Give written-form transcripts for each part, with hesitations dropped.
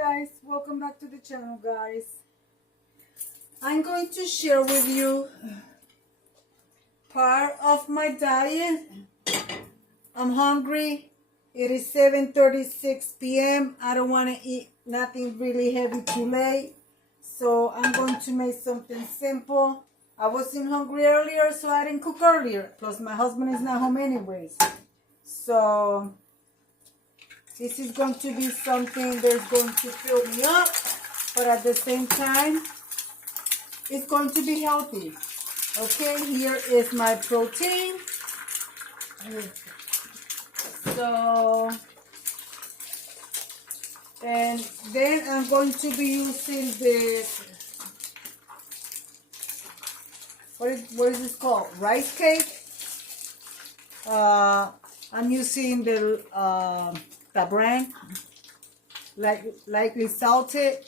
guys, welcome back to the channel, guys. I'm going to share with you part of my diet. I'm hungry. It is 7:36 p.m. I don't want to eat nothing really heavy too late, so I'm going to make something simple. I wasn't hungry earlier, so I didn't cook earlier. Plus my husband is not home anyways, so this is going to be something that's going to fill me up, but at the same time, it's going to be healthy. Okay, here is my protein. So, and then I'm going to be using this, what is this called? Rice cake. I'm using the brand, lightly salted,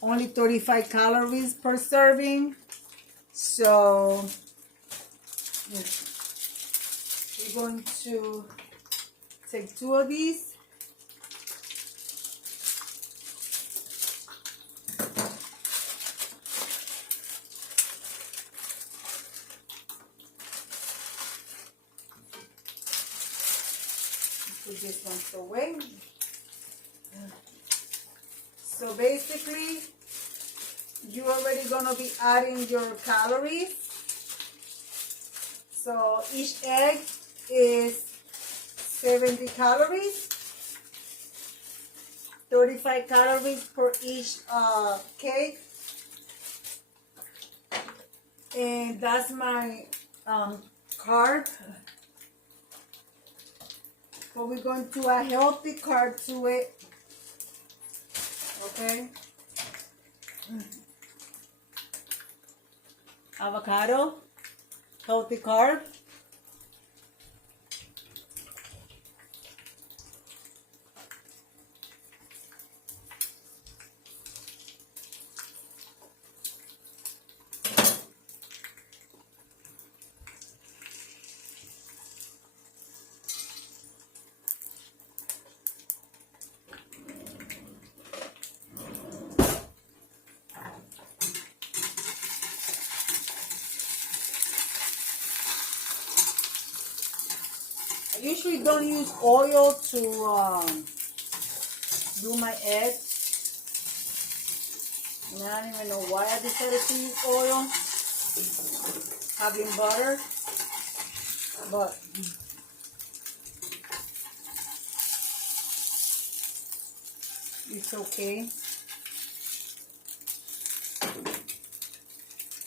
only 35 calories per serving. So we're going to take 2 of these. Put this one away. So basically, you're already gonna be adding your calories. So each egg is 70 calories, 35 calories per each cake, and that's my carb. But we're going to add healthy carb to it. Okay. Avocado, healthy carb. I usually don't use oil to do my eggs. And I don't even know why I decided to use oil. Having butter, but it's okay.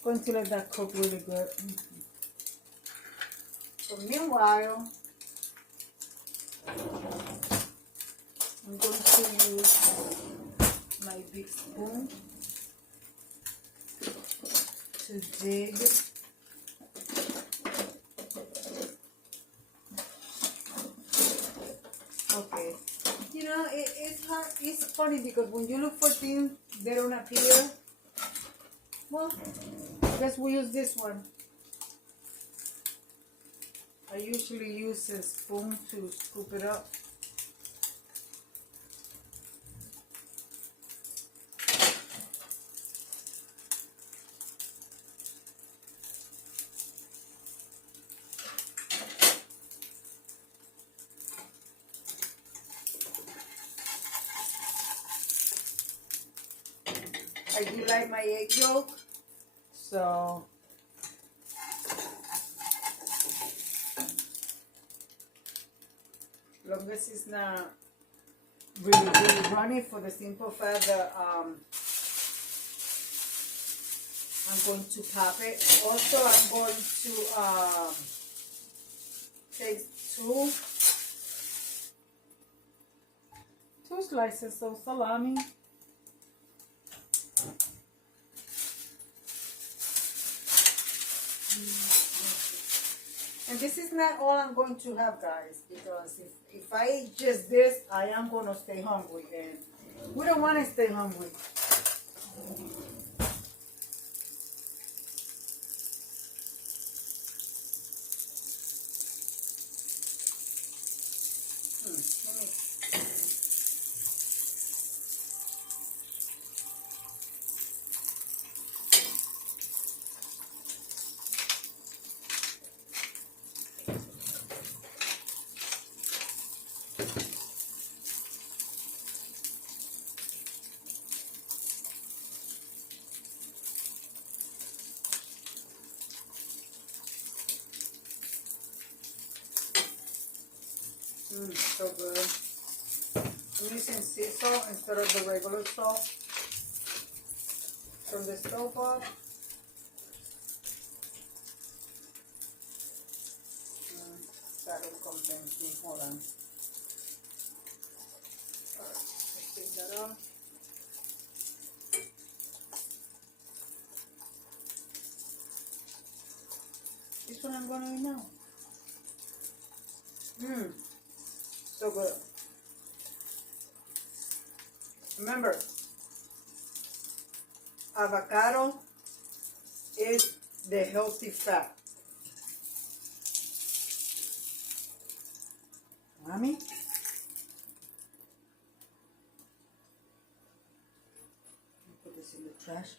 Going to let that cook really good. So meanwhile, I'm going to use my big spoon to dig. Okay. You know, it's hard. It's funny because when you look for things, they don't appear. Well, I guess we use this one. I usually use a spoon to scoop it up. I do like my egg yolk, so long as it's not really runny, for the simple fact that I'm going to pop it. Also, I'm going to take two slices of salami. And this is not all I'm going to have, guys, because if I eat just this, I am going to stay hungry, and we don't want to stay hungry. So good. I'm using sea salt instead of the regular salt. Turn the stove off. That'll convince me. Hold on. Alright, let's take that off. This one I'm gonna eat now. So good. Remember, avocado is the healthy fat. Mommy? Put this in the trash.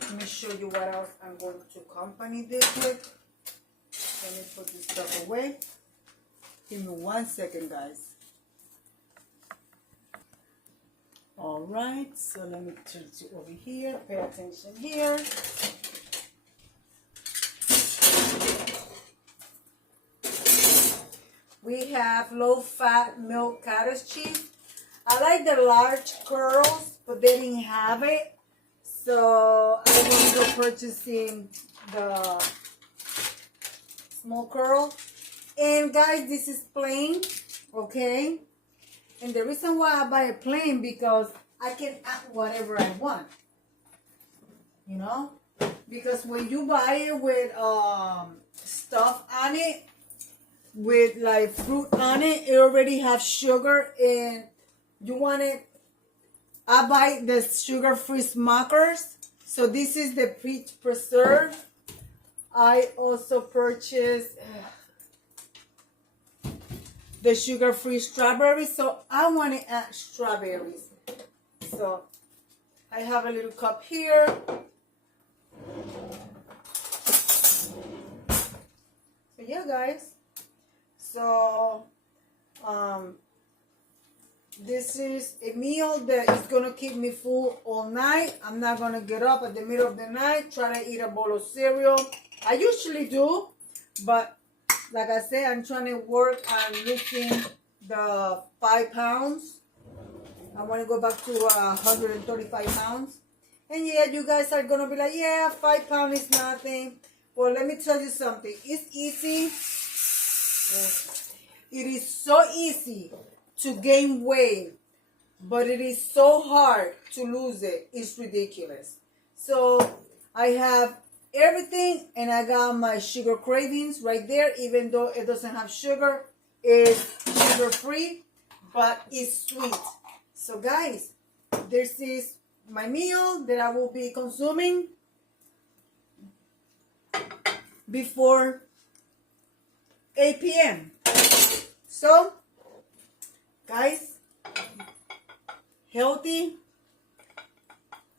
Let me show you what else I'm going to accompany this with. Let me put this stuff away. Give me 1 second, guys. Alright, so let me turn it over here. Pay attention here. We have low-fat milk cottage cheese. I like the large curls, but they didn't have it. So I will go purchasing the small curl. And guys, this is plain, okay? And the reason why I buy a plain because I can add whatever I want. You know? Because when you buy it with stuff on it, with like fruit on it, it already have sugar, and you want it. I buy the sugar-free Smuckers. So this is the peach preserve. I also purchased the sugar-free strawberries. So I want to add strawberries. So I have a little cup here. So yeah, guys. So this is a meal that is going to keep me full all night. I'm not going to get up at the middle of the night, try to eat a bowl of cereal. I usually do, but like I said, I'm trying to work on losing the 5 pounds. I want to go back to 135 pounds. And yeah, you guys are going to be like, yeah, 5 pounds is nothing. Well, let me tell you something. It's easy. It is so easy to gain weight, but it is so hard to lose it. It's ridiculous. So I have everything, and I got my sugar cravings right there. Even though it doesn't have sugar, it's sugar free, but it's sweet. So guys, this is my meal that I will be consuming before 8 p.m. So guys, healthy,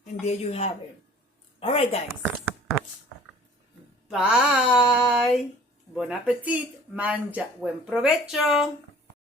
and there you have it. All right, guys. Bye. Bon appetit. Mangia. Buen provecho.